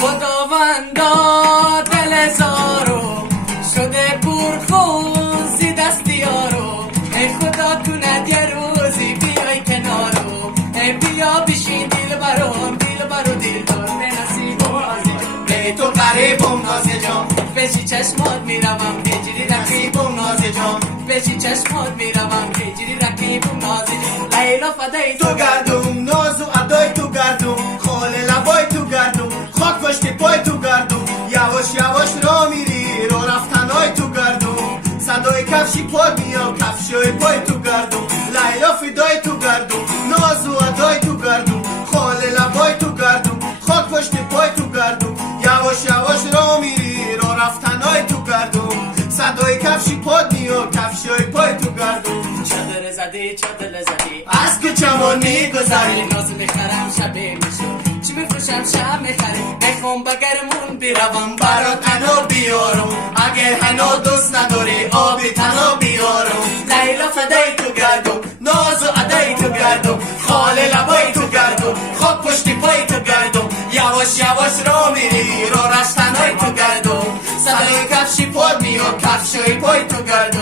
خداوندا دل زارو شده پرخون زی دستیارو ای خدا کند یه روزی بیای کنارو ای بیا بشین دل برو دل دار به نصیبم نازی به تو قریبم نازی جان بشی چشمات میروم هجری رقیبم نازی جان بشی چشمات میروم هجری رقیبم نازی جان لیلا فدای تو گردون ناز و ادای تو گردون خال لبای تو گردون خاک پشت پای تو گردون یواش یواش را میری رو رفتنای تو گردون صدای کفشی پاد میاد کفشای پای تو گردون لیلا فدای تو گردون ناز و ادای تو گردون خال لبای تو گردون خاک پشت پای تو گردون یواش یواش را میری رو رفتنای تو گردون صدای کفشی پاد میاد کفشای پای تو گردون چادر زدی از که چمان میگذری ناز میخرم شب میشه چی میفروشم شب میخرم میخوام بگرمون بیروم برات تنها بیارم اگر هنو دوست نداری آبی تنها بیارم لیلا فدای تو گردم ناز و ادای تو گردم خال لبای تو گردم خاک پشت پای تو گردم یواش یواش را میری رو رشتنای تو گردم صدای کفشی پاد میاد کفشای پای تو گردم